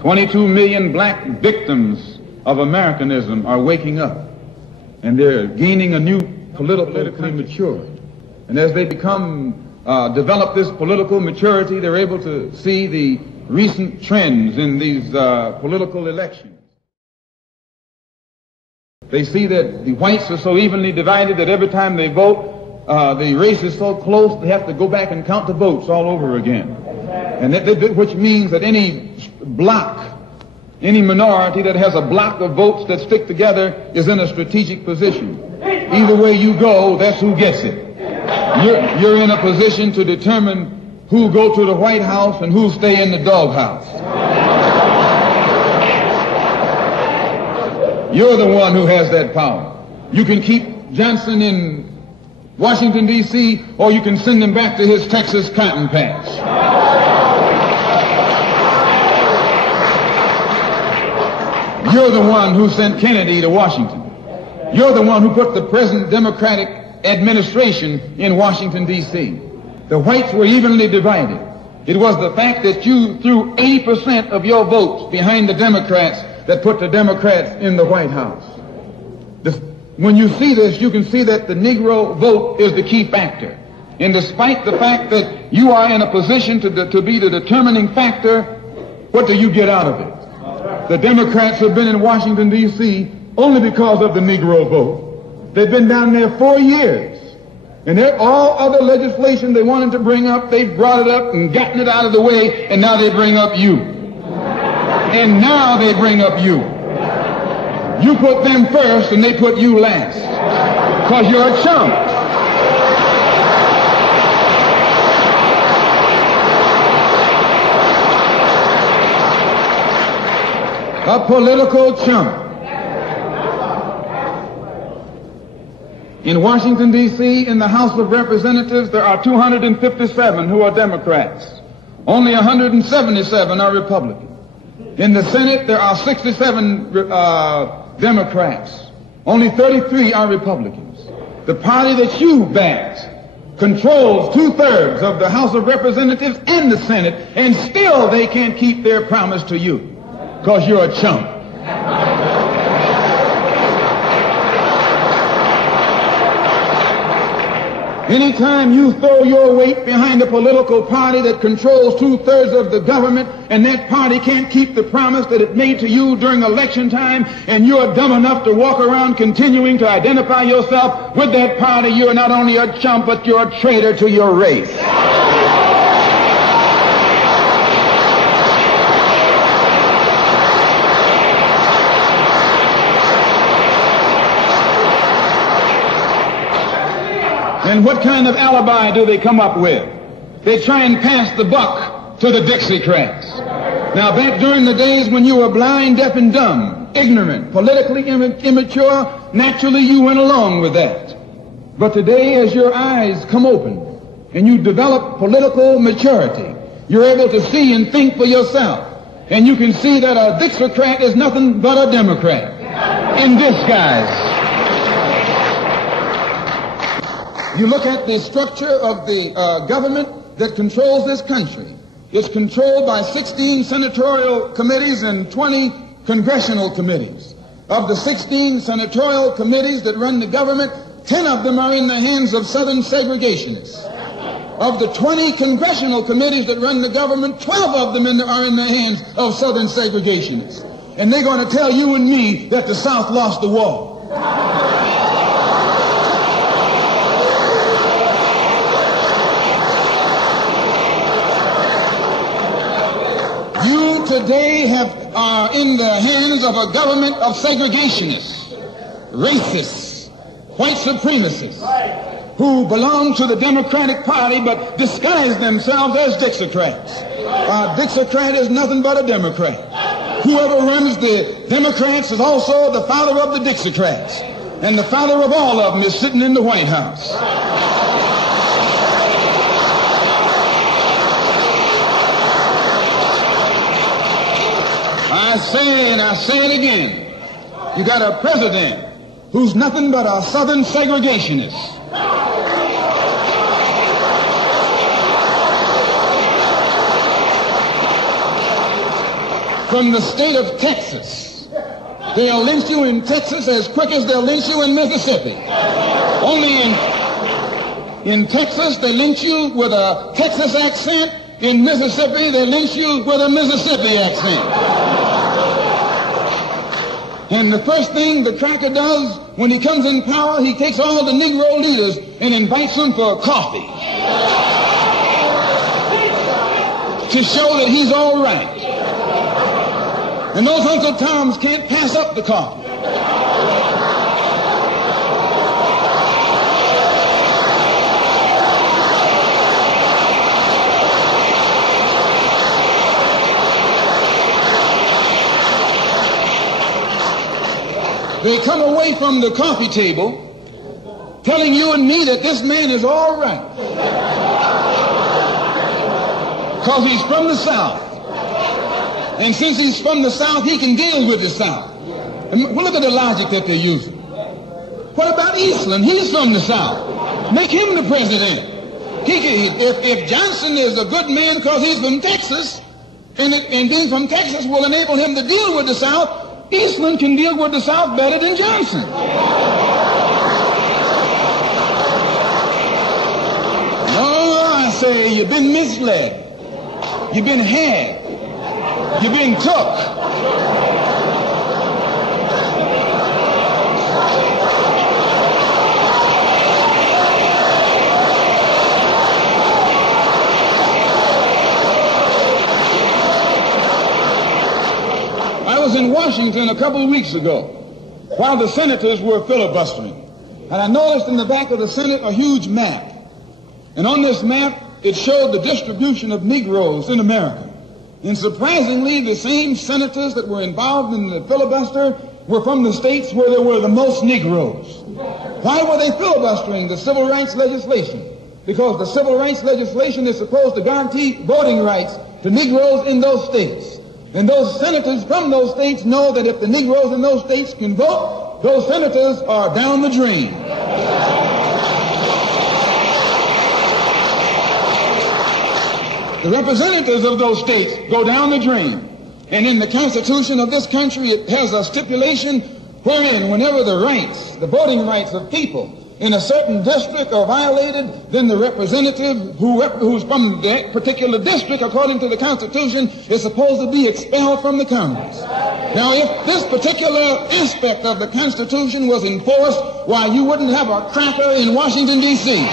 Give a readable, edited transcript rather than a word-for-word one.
22 million black victims of Americanism are waking up, and they're gaining a new politically mature. And as they develop this political maturity, they're able to see the recent trends in these political elections. They see that the whites are so evenly divided that every time they vote, the race is so close they have to go back and count the votes all over again. And which means that any block, any minority that has a block of votes that stick together is in a strategic position. Either way you go, that's who gets it. You're in a position to determine who go to the White House and who stay in the doghouse. You're the one who has that power. You can keep Johnson in Washington, D.C., or you can send him back to his Texas cotton patch. You're the one who sent Kennedy to Washington. You're the one who put the present Democratic administration in Washington, D.C. The whites were evenly divided. It was the fact that you threw 80% of your votes behind the Democrats that put the Democrats in the White House. When you see this, you can see that the Negro vote is the key factor. And despite the fact that you are in a position to be the determining factor, what do you get out of it? The Democrats have been in Washington, D.C. only because of the Negro vote. They've been down there 4 years. And all other legislation they wanted to bring up, they've brought it up and gotten it out of the way, and now they bring up you. And now they bring up you. You put them first and they put you last. Because you're a chump. A political chump. In Washington, D.C., in the House of Representatives, there are 257 who are Democrats. Only 177 are Republicans. In the Senate, there are 67 Democrats. Only 33 are Republicans. The party that you backed controls 2/3 of the House of Representatives and the Senate, and still they can't keep their promise to you because you're a chump. Anytime you throw your weight behind a political party that controls 2/3 of the government, and that party can't keep the promise that it made to you during election time, and you're dumb enough to walk around continuing to identify yourself with that party, you're not only a chump, but you're a traitor to your race. And what kind of alibi do they come up with? They try and pass the buck to the Dixiecrats. Now, back during the days when you were blind, deaf, and dumb, ignorant, politically immature, naturally you went along with that. But today, as your eyes come open and you develop political maturity, you're able to see and think for yourself. And you can see that a Dixiecrat is nothing but a Democrat in disguise. You look at the structure of the government that controls this country. It's controlled by 16 senatorial committees and 20 congressional committees. Of the 16 senatorial committees that run the government, 10 of them are in the hands of Southern segregationists. Of the 20 congressional committees that run the government, 12 of them are in the hands of Southern segregationists. And they're going to tell you and me that the South lost the war. Today are in the hands of a government of segregationists, racists, white supremacists, who belong to the Democratic Party but disguise themselves as Dixiecrats. A Dixiecrat is nothing but a Democrat. Whoever runs the Democrats is also the father of the Dixiecrats, and the father of all of them is sitting in the White House. I say, and I say it again, you got a president who's nothing but a Southern segregationist. from the state of Texas. They'll lynch you in Texas as quick as they'll lynch you in Mississippi. Only in Texas, they lynch you with a Texas accent. In Mississippi, they lynch you with a Mississippi accent. And the first thing the cracker does when he comes in power, he takes all the Negro leaders and invites them for coffee to show that he's all right. And those Uncle Toms can't pass up the coffee. They come away from the coffee table telling you and me that this man is all right because he's from the South. And since he's from the South, he can deal with the South. And well, look at the logic that they're using. What about Eastland? He's from the South. Make him the president. If Johnson is a good man because he's from Texas, and being from Texas will enable him to deal with the South, Eastland can deal with the South better than Johnson. Oh, I say, you've been misled. You've been had. You've been took. I was in Washington a couple of weeks ago while the senators were filibustering. And I noticed in the back of the Senate a huge map. And on this map, it showed the distribution of Negroes in America. And surprisingly, the same senators that were involved in the filibuster were from the states where there were the most Negroes. Why were they filibustering the civil rights legislation? Because the civil rights legislation is supposed to guarantee voting rights to Negroes in those states. And those senators from those states know that if the Negroes in those states can vote, those senators are down the drain. The representatives of those states go down the drain. And in the Constitution of this country, it has a stipulation wherein whenever the rights, the voting rights of people in a certain district are violated, then the representative who's from that particular district, according to the Constitution, is supposed to be expelled from the Congress. Now, if this particular aspect of the Constitution was enforced, why, you wouldn't have a cracker in Washington, D.C.